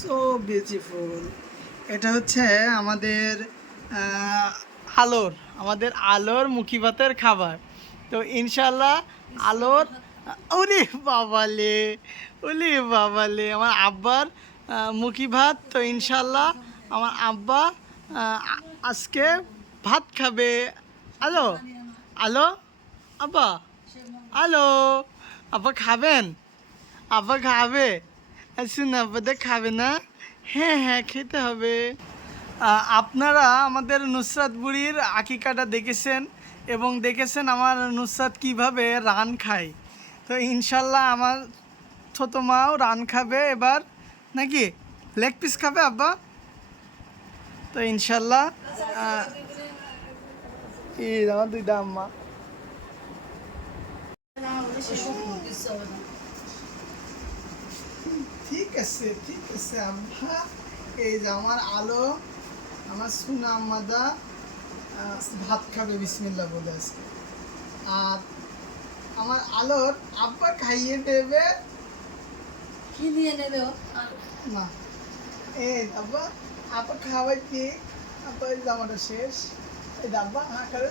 So beautiful এটা হচ্ছে আমাদের আলোর আমাদের আলোর মুখি ভাতের খাবার। তো ইনশাল্লাহ আলোর ওরে বাবালে ওলে বাবালে, আমার আব্বার মুখি ভাত তো ইনশাল্লাহ আমার আব্বা আজকে ভাত খাবে। আলো? আলো? আব্বা? আলো? আব্বা খাবেন? আব্বা খাবে শুন আব্বাদের খাবে না হ্যাঁ হ্যাঁ খেতে হবে আপনারা আমাদের নুসরাত বুড়ির আকিকাটা দেখেছেন এবং দেখেছেন আমার নুসরাত কীভাবে রান খায়। তো ইনশাল্লাহ আমার ছোটো মাও রান খাবে এবার, নাকি? লেগ পিস খাবে, আব্বা? তো ইনশাল্লাহ আমার দুইটা আম্মা। আছে ঠিক আছে আব্বা এই যে আমার আলো আমার সুনা আম্মাদা ভাত খাবে বিসমিল্লা বলে আজকে। আর আমার আলোর আব্বা খাইয়ে দেবে। কি নিয়ে নেবে? না এই আব্বা আব্বা খাওয়াই কি? আব্বা এই জামাটা শেষ। এই আব্বা হ্যাঁ করে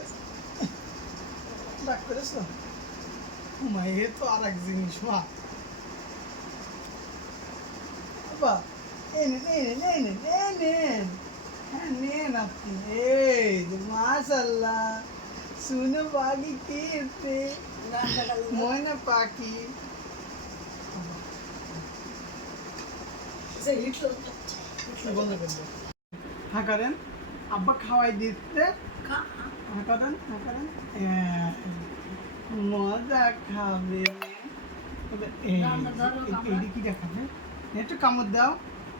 ডাক করেছ? মা এ তো আর এক জিনিস মা। আব্বা এই নেন এই নেন এই নেন এই নেন হ্যাঁ নেন আপনি এই মাশাল্লাহ শুনে পাখি কি এতে ময়না পাখি। হ্যাঁ করেন আব্বা খাওয়াই দিতে হ্যাঁ করেন হ্যাঁ করেন হ্যাঁ। মজা খাবে কি দেখাবে একটু কামড় দাও।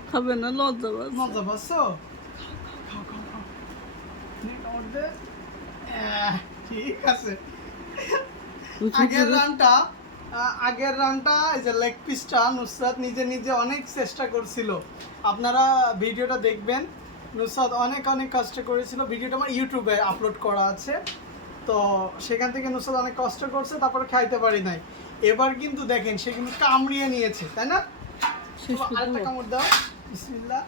খাবে না লজ্জা পাচ্ছে। মজা পাচ্ছো? খাও খাও খাও। কামড় দে। ঠিক আছে। আগের রানটা আগের রানটা এই যে লেগ পিসটা নুসরাত নিজে নিজে অনেক চেষ্টা করছিল। আপনারা ভিডিওটা দেখবেন। নুসরাত অনেক অনেক কষ্ট করেছিল। ভিডিওটা আমার ইউটিউবে আপলোড করা আছে। তো সেখান থেকে নুসরাত অনেক কষ্ট করছে তারপরে খাইতে পারি নাই। এবার কিন্তু দেখেন সে কিন্তু কামড়িয়ে নিয়েছে তাই না? তো আরেকটা কামড় দাও। বিসমিল্লাহ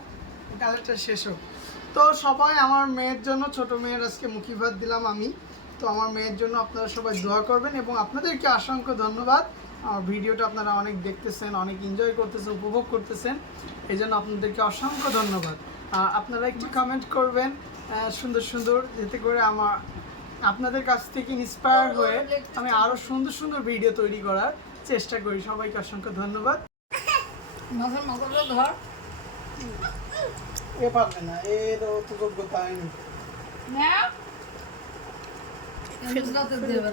কালারটা শেষ হোক। তো সবাই আমার মেয়ের জন্য ছোট মেয়ের আজকে মুখি ভাত দিলাম আমি। তো আমার মেয়ের জন্য আপনারা সবাই দোয়া করবেন এবং আপনাদেরকে অসংখ্য ধন্যবাদ। আমার ভিডিওটা আপনারা অনেক দেখতেছেন অনেক এনজয় করতেছেন উপভোগ করতেছেন। এই জন্য আপনাদেরকে অসংখ্য ধন্যবাদ। আপনারা একটু কমেন্ট করবেন সুন্দর সুন্দর এতে করে আমার আপনাদের কাছ থেকে ইন্সপায়ার হয়ে আমি আরও সুন্দর সুন্দর ভিডিও তৈরি করার চেষ্টা করি। সবাইকে অসংখ্য ধন্যবাদ। মাথার মাথাটা ধর। এ পারবে না এর তো যোগ্যতা হয়নি। না। এমনি রাতে না।